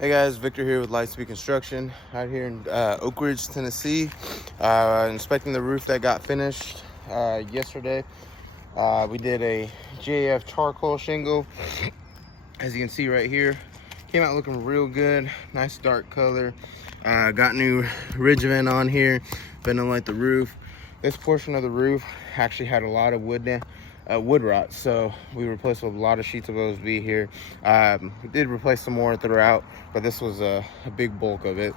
Hey guys, Victor here with Lightspeed Construction out here in Oak Ridge, Tennessee. Inspecting the roof that got finished yesterday. We did a GAF charcoal shingle, as you can see right here. Came out looking real good, nice dark color. Got new ridge vent on here, ventilate the roof. This portion of the roof actually had a lot of wood rot, so we replaced a lot of sheets of OSB here. We did replace some more throughout, but this was a big bulk of it.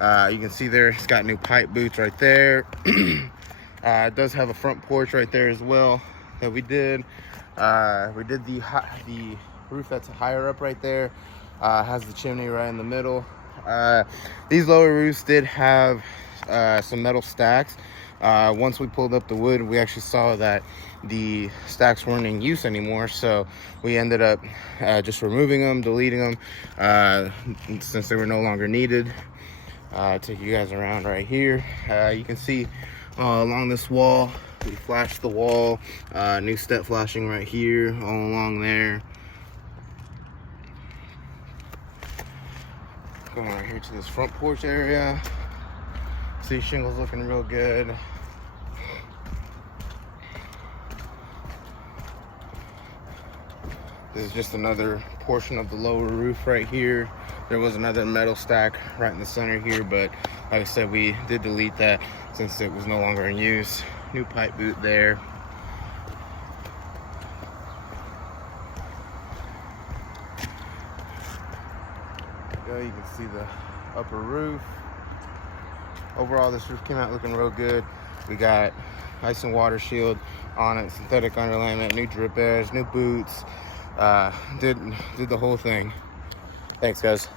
You can see there, it's got new pipe boots right there. It does have a front porch right there as well that we did. We did the roof that's higher up right there. Has the chimney right in the middle. These lower roofs did have some metal stacks. Once we pulled up the wood, we actually saw that the stacks weren't in use anymore, so we ended up just removing them, deleting them, since they were no longer needed. Take you guys around right here. You can see along this wall, we flashed the wall, new step flashing right here, all along there. Going right here to this front porch area. See, shingles looking real good. This is just another portion of the lower roof right here. There was another metal stack right in the center here, but like I said, we did delete that since it was no longer in use. New pipe boot there. You can see the upper roof. Overall, this roof came out looking real good. We got ice and water shield on it, synthetic underlayment, new drip edge, new boots. Did the whole thing. Thanks, guys.